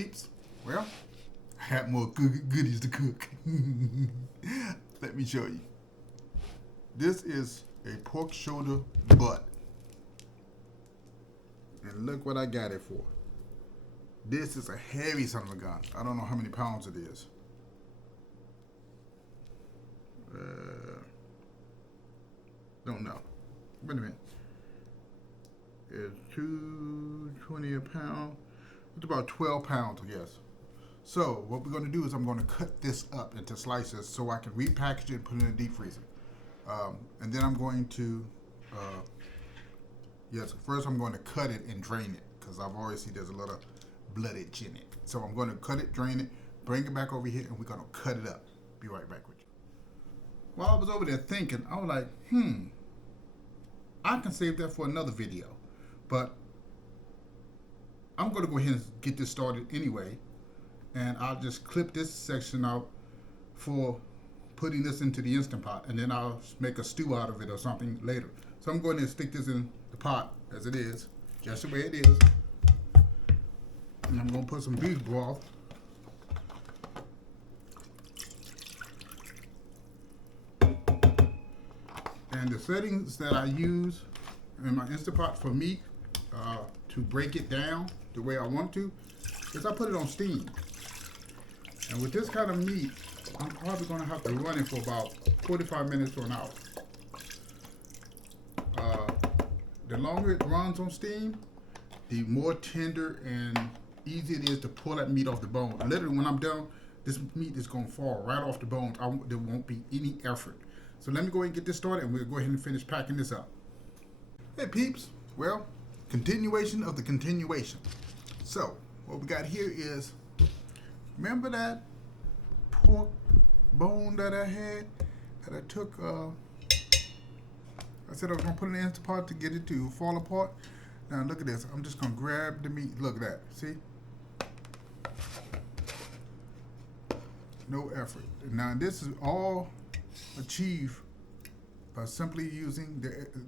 Peeps, well, I have more goodies to cook. Let me show you. This is a pork shoulder butt. And look what I got it for. This is a heavy son of a gun. I don't know how many pounds it is. Don't know. Wait a minute. It's 220 a pound. It's about 12 pounds, I guess. So what we're going to do is I'm going to cut this up into slices so I can repackage it and put it in the deep freezer. And then I'm going to, first I'm going to cut it and drain it because I've already seen there's a lot of bloodage in it. So I'm going to cut it, drain it, bring it back over here, and we're going to cut it up. Be right back with you. While I was over there thinking, I was like, I can save that for another video. But I'm going to go ahead and get this started anyway. And I'll just clip this section out for putting this into the Instant Pot. And then I'll make a stew out of it or something later. So I'm going to stick this in the pot as it is, just the way it is. And I'm going to put some beef broth. And the settings that I use in my Instant Pot for meat to break it down the way I want to is I put it on steam. And with this kind of meat, I'm probably going to have to run it for about 45 minutes to an hour. The longer it runs on steam, the more tender and easy it is to pull that meat off the bone. Literally, when I'm done, this meat is going to fall right off the bones. There won't be any effort. So let me go ahead and get this started, and we'll go ahead and finish packing this up. Hey peeps, well, continuation of the continuation. So what we got here is, remember that pork bone that I had, that I took, I said I was going to put it in the Instant Pot to get it to fall apart. Now look at this, I'm just going to grab the meat, look at that, see? No effort. Now this is all achieved by simply using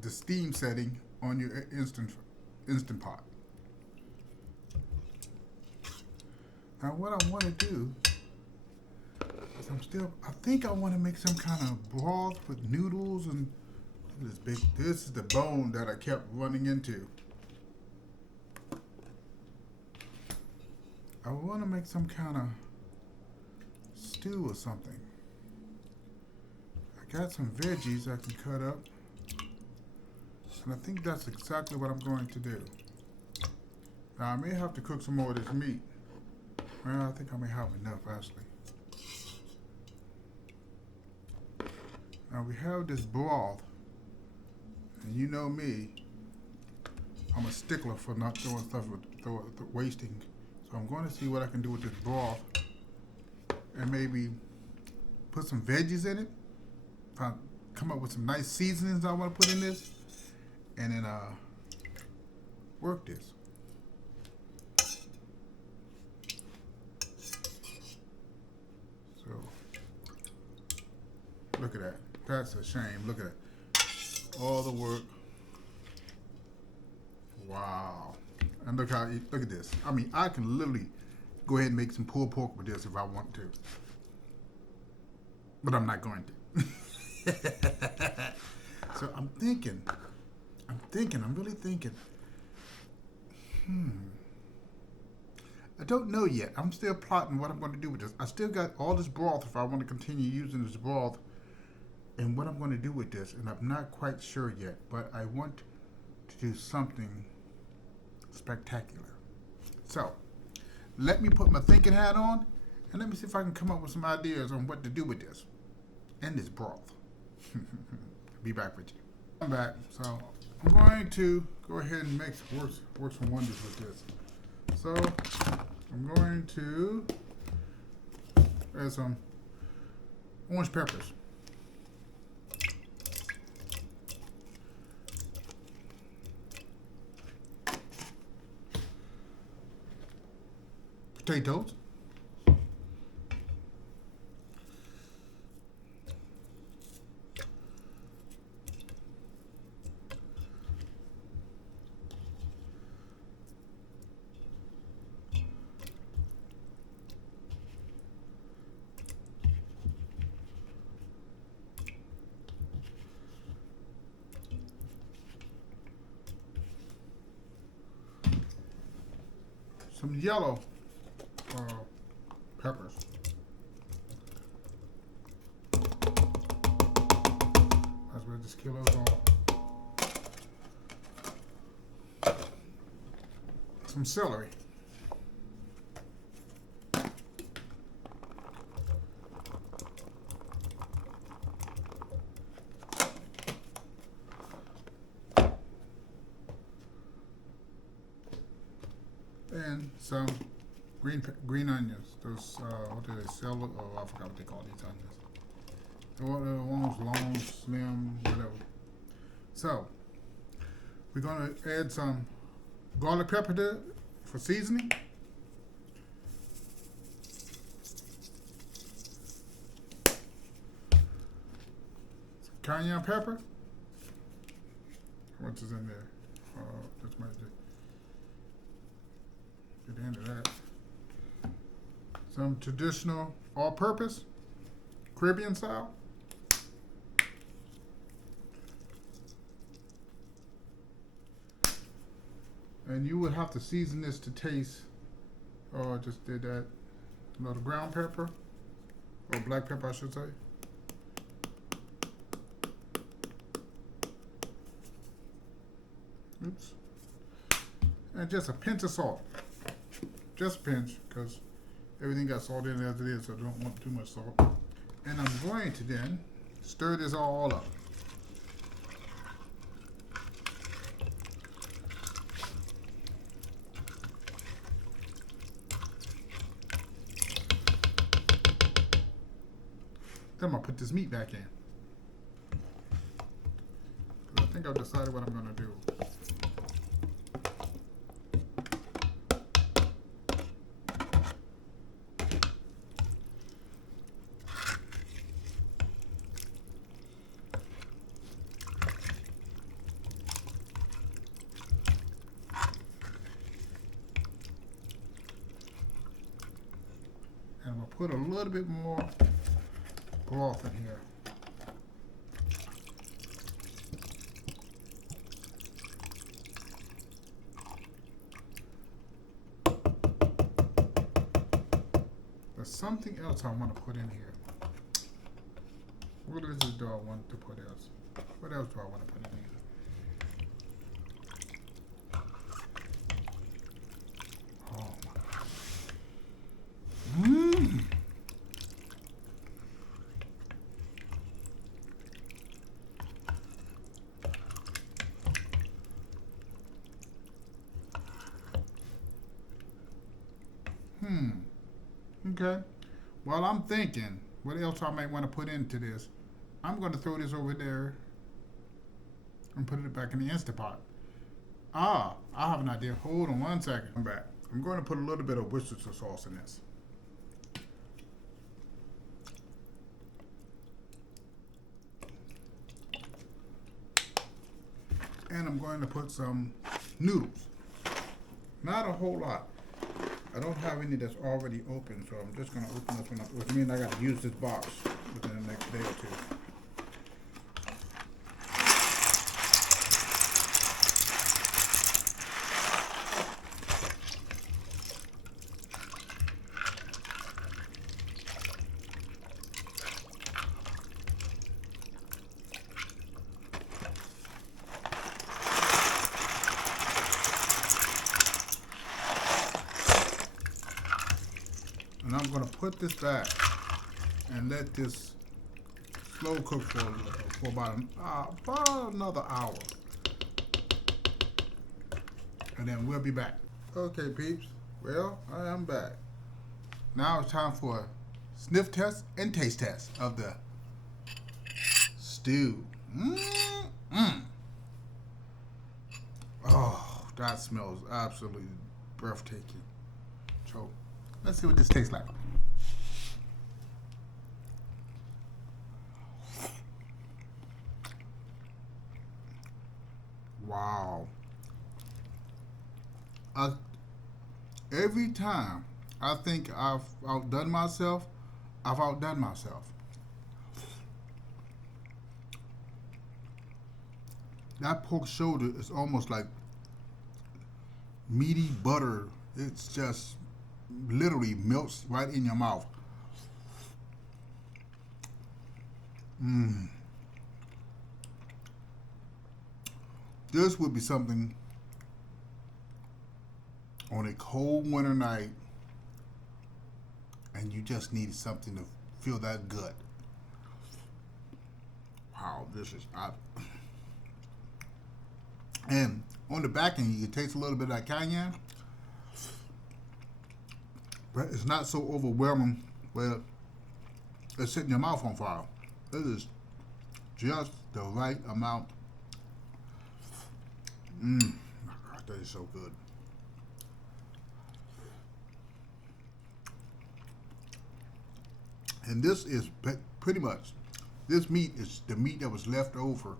the steam setting on your Instant Pot. Now what I want to do is I think I want to make some kind of broth with noodles and look at this is the bone that I kept running into. I want to make some kind of stew or something. I got some veggies I can cut up, and I think that's exactly what I'm going to do. Now I may have to cook some more of this meat. Well, I think I may have enough actually. Now we have this broth, and you know me, I'm a stickler for not throwing stuff, wasting. So I'm going to see what I can do with this broth, and maybe put some veggies in it. Come up with some nice seasonings I want to put in this, and then work this. So look at that. That's a shame. Look at that. All the work. Wow. And look at this. I mean, I can literally go ahead and make some pulled pork with this if I want to, but I'm not going to. So I'm really thinking, I don't know yet. I'm still plotting what I'm going to do with this. I still got all this broth if I want to continue using this broth and what I'm going to do with this, and I'm not quite sure yet, but I want to do something spectacular. So let me put my thinking hat on and let me see if I can come up with some ideas on what to do with this and this broth. Be back with you. I'm back. So I'm going to go ahead and work some wonders with this. So I'm going to add some orange peppers. Potatoes. some yellow peppers. Might as well just kill those all. Some celery. And some green onions. Those what do they sell? Oh, I forgot what they call these onions. The ones long, slim, whatever. So we're gonna add some garlic pepper to for seasoning. Some cayenne pepper. How much is in there? That's my get the end of that. Some traditional all-purpose Caribbean style. And you would have to season this to taste. Oh, I just did that. A little ground pepper, or black pepper, I should say. Oops. And just a pinch of salt. Just a pinch, because everything got salt in it as it is, so I don't want too much salt. And I'm going to then stir this all up. Then I'm going to put this meat back in. I think I've decided what I'm going to do. And I'm going to put a little bit more broth in here. There's something else I want to put in here. What is it do I want to put else? What else do I want to put in here? Oh my God. Mmm. Okay. Well, I'm thinking, what else I might want to put into this? I'm going to throw this over there and put it back in the Instapot. I have an idea. Hold on one second. I'm back. I'm going to put a little bit of Worcestershire sauce in this. And I'm going to put some noodles. Not a whole lot. I don't have any that's already open, so I'm just going to open this one up, which means I got to use this box within the next day or two. And I'm going to put this back and let this slow cook for about another hour. And then we'll be back. Okay, peeps. Well, I am back. Now it's time for a sniff test and taste test of the stew. Oh, that smells absolutely breathtaking. So, let's see what this tastes like. Wow. Every time I think I've outdone myself, I've outdone myself. That pork shoulder is almost like meaty butter It's just literally melts right in your mouth. Mmm. This would be something on a cold winter night, and you just need something to fill that gut. Wow, this is I, and on the back end you can taste a little bit of that cayenne, but it's not so overwhelming where it's setting your mouth on fire. It is just the right amount. Mmm, that is so good. And this is pretty much, this meat is the meat that was left over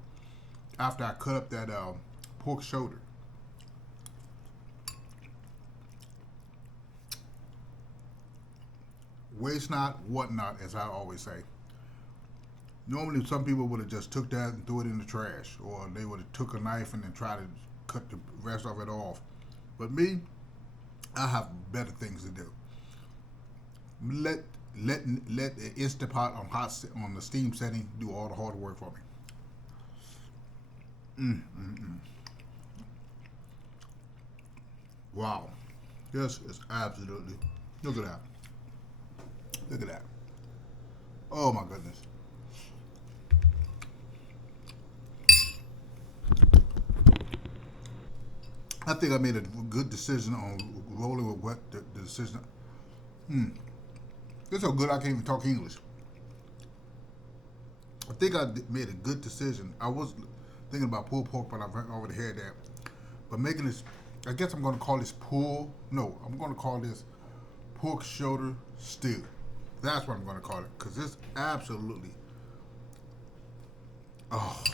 after I cut up that pork shoulder. Waste not, what not, as I always say. Normally, some people would have just took that and threw it in the trash, or they would have took a knife and then tried to cut the rest of it off. But me, I have better things to do. Let let the Instapot on the steam setting do all the hard work for me. Wow, this is absolutely. Look at that. Look at that. Oh my goodness. I think I made a good decision on rolling with what the decision. This is so good I can't even talk English. I think I made a good decision. I was thinking about pulled pork, but I've already had that. But making this, I guess I'm going to call this pull. No, I'm going to call this pork shoulder stew. That's what I'm going to call it because this absolutely, oh,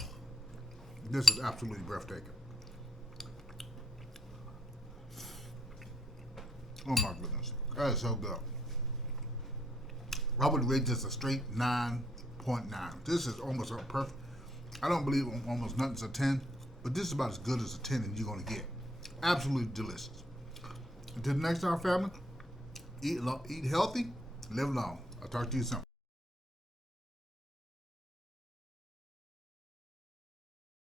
this is absolutely breathtaking. Oh my goodness, that is so good. I would rate this a straight 9.9. This is almost a perfect. I don't believe almost nothing's a 10, but this is about as good as a 10 as you're going to get. Absolutely delicious. Until the next time, family, eat healthy, live long. I'll talk to you soon.